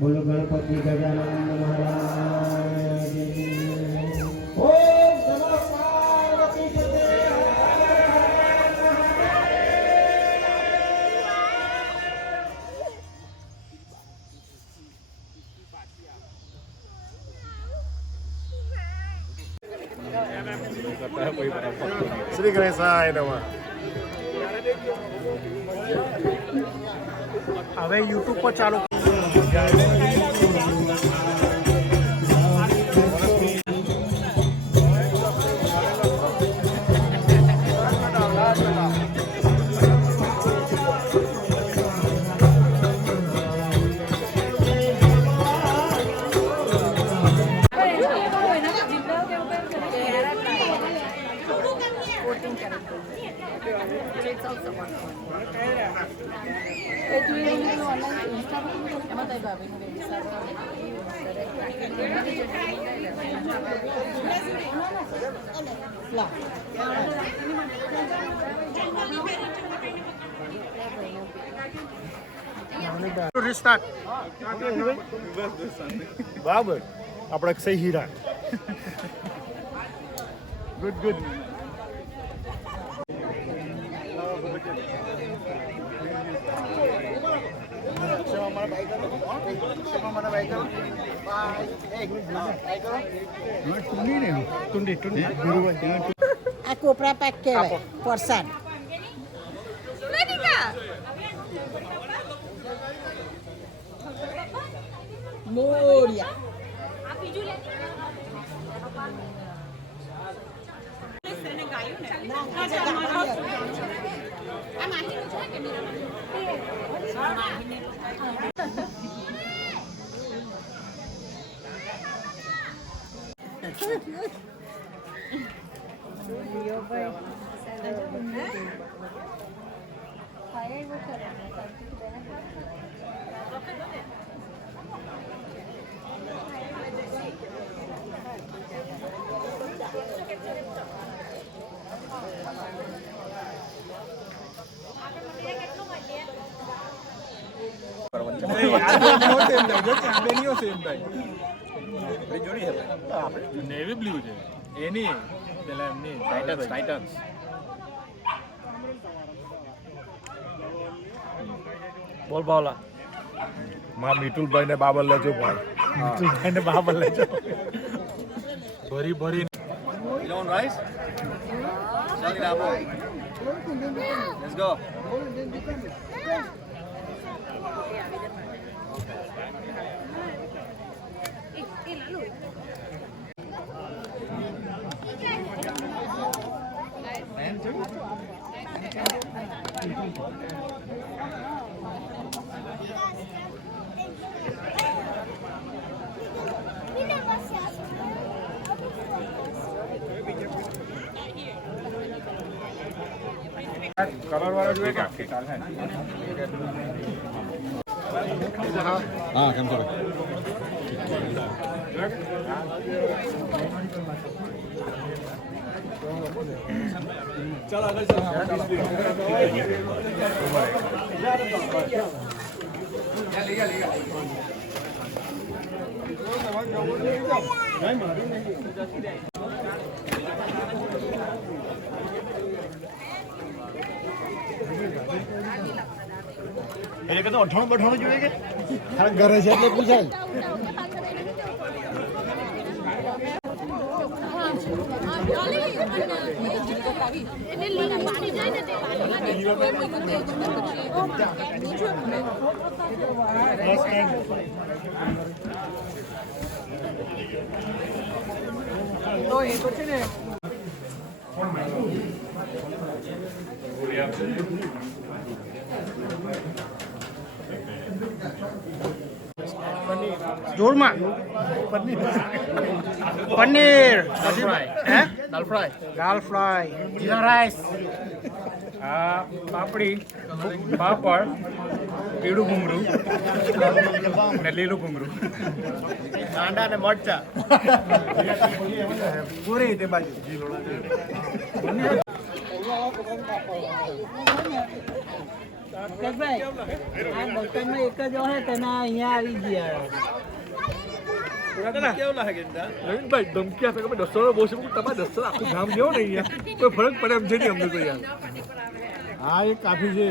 बोलो गणपति गजानन महाराज श्री गणेशाय नमः। હવે YouTube પર ચાલુ રિસ્ટાર્ટ બરાબર આપણે અક્ષય હીરા ગુડ ગુડ આ કોપરા પાક કહેવાય પરસાદ મોરિયા નેવી બ્લુ છે એની પેલા એમની ટાઇટન્સ બોલ બાવલા માં મિતુલભાઈ ને બાબર લેજો ભાઈ મિતુલભાઈ ને બાબર લેજો ભરી ભરી કલર વાળો જોઈએ કે આખી હા કેમ છો એટલે કે તો 98 જોઈએ કે ઘરે છે એટલે પૂછાય. જોરમાં પનીર હે દાલ ફ્રાય દાલ ફ્રાય જીરા રાઈસ પાપડી પાપડ પીળું ઘૂંગરું ને લીલું ઘૂંગરું કાંડા ને મરચા પૂરી તે બાજુ ભાઈ આ બર્તનમાં એક જ હોય તેના અહીંયા આવી ગયા નવીનભાઈ ધમકી આપે કે દસરો બહુ છે તમારે દસરો આખું ગામ જેવો ને અહીંયા કોઈ ફરક પડે એમ છે નહીં અમને તો યાર હા એ કાફી છે